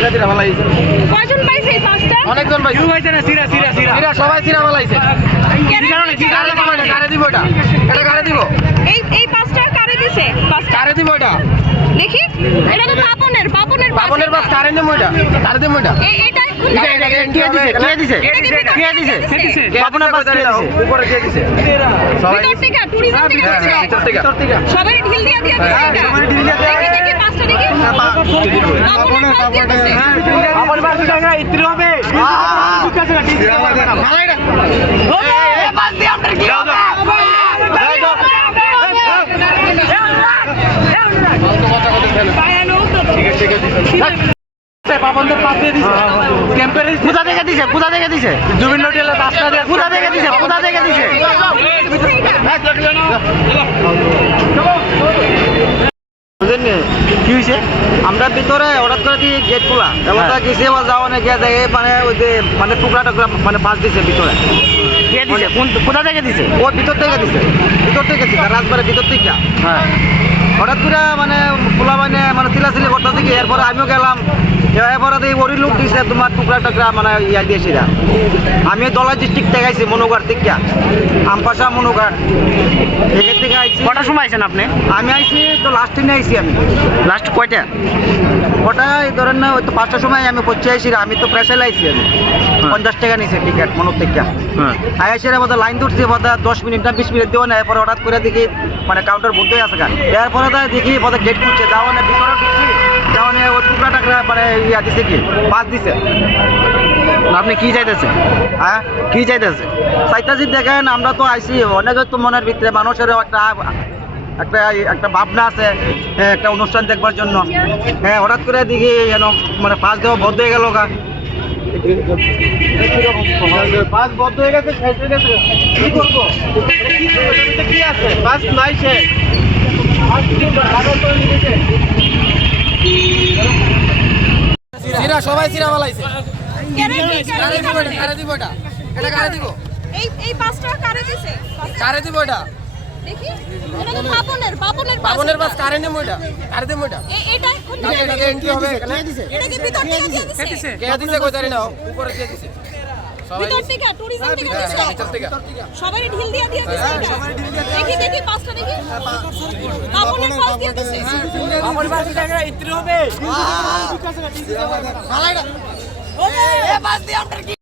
সিরা সিরা ফালাইছে কয়জন পাইছে এই পাঁচটা? অনেকজন ভাই হয়েছে না সিরা সিরা সিরা। সিরা সবাই সিরা ফালাইছে কেন? কারে দিব এটা কারে দিব এটা? এটা কারে দিব? এই এই পাঁচটা কারে দিছে? পাঁচটা? কারে দিব এটা? দেখি। এটা তো পাপনের পাপনের পাঁচ। বাস কারে নেব এটা? কারে দেবো এটা? এটা? কে কে কি কে কে কে সবাই ভিতর থেকে। ট্যুরিজম থেকে হ্যাঁ, ভিতর থেকে। সবাই ঢিল দিয়া দিয়া দিছে হ্যাঁ, এটা। সবাই ঢিল দিয়া দিয়া- দেখি দেখি পাঁচটা দেখি পাপনের পাঁচ দিয়া দিছে। বাবনের বাস টাকা ইত্রি হবে কোথা থেকে দিছে কোথা থেকে দিছে জুবিন পাঁচটা দিয়ে কোথা থেকে দিছে কোথা থেকে দিছে বুঝলেন নি? কি হয়েছে। আমরা ভিতরে হঠাৎ করে দিয়ে গেট খোলা? এবার গেছি আবার যাওয়া না গিয়ে দেখে মানে ওই যে মানে টুকরা টুকরা মানে ফাঁস দিছে ভিতরে। কে দিছে? কোন কোথা থেকে দিছে? ও ভিতর থেকে দিছে। ভিতর থেকে রাজবাড়ির ভিতর থেকে হ্যাঁ। হঠাৎ করে মানে খোলা মানে মানে তিলাচিলি করতে থেকে এরপরে আমিও গেলাম। এরপরে দিয়ে ওরি লোক দিছে তোমার টুকরা টুকরা মানে ইয়া দিয়েছি আমি দলা ডিস্ট্রিক্ট থেকে আইছি মনোগার থেকে। আমপাশা মনোগার এখান থেকে আইছি। কটার সময় আইছেন আপনি? আমি আইছি তো লাস্ট দিনে আইছি আমি। লাস্ট কয়টা? এই ধরেন না ওই তো পাঁচটার সময় আমি পৌঁছে আইছি আমি তো প্রেসাইল আইছি আমি। পঞ্চাশ টাকা নিছে টিকিট মনোর থেকে। হ্যাঁ। লাইন ধরছি দশ মিনিট না বিশ মিনিট না এরপরে হঠাৎ করে দেখি মানে কাউন্টার বন্ধ হয়ে এরপরে দেখি গেট খুলছে যাওয়া না ভিতরে ঢুকছি। যাওয়া নিয়ে ওই টুকরা টাকরা মানে ইয়া দিছে কি পাস দিছে। আপনি কি চাইতেছেন হ্যাঁ কি চাইতেছে? চাইতাছি দেখেন আমরা তো আইসি অনেক তো মনের ভিতরে মানুষের একটা একটা একটা ভাবনা আছে হ্যাঁ, একটা অনুষ্ঠান দেখবার জন্য। হ্যাঁ হঠাৎ করে দেখি যেন মানে পাস দেওয়া বন্ধ হয়ে গেল গা। বন্ধ হয়ে গেছে শেষ হয়ে গেছে। কি করব? কি আছে? পাস নাই শেষ। সিরা সবাই সিরা বালাইছে। কেন কারে দিব? এটা? কারে দিব এই এই পাঁচটা কারে দিছে? কারে দিব এটা? দেখি এটা তো পাপনের পাপনের পাঁচ বাস কারে নেব এটা কারে দেবো এটা এটা এখন এটা এটা এন্ট্রি হবে এখানে এটা কি ভিতর থেকে দিয়ে দিছে কে দিছে কই জানি না উপরে কে দিছে সবাই ভিতর থেকে ট্যুরিজম থেকে হ্যাঁ, দিছে ভিতর থেকে সবাই ঢিল দিয়া দিয়া দিছে এটা। দেখি দেখি পাঁচটা দেখি পাপনের পাঁচ দিয়া দিছে বাবনের বাস টাকা ইত্রি হবে ভালো এটা ওরে এ পাঁচ দিয়ে ফালাইটা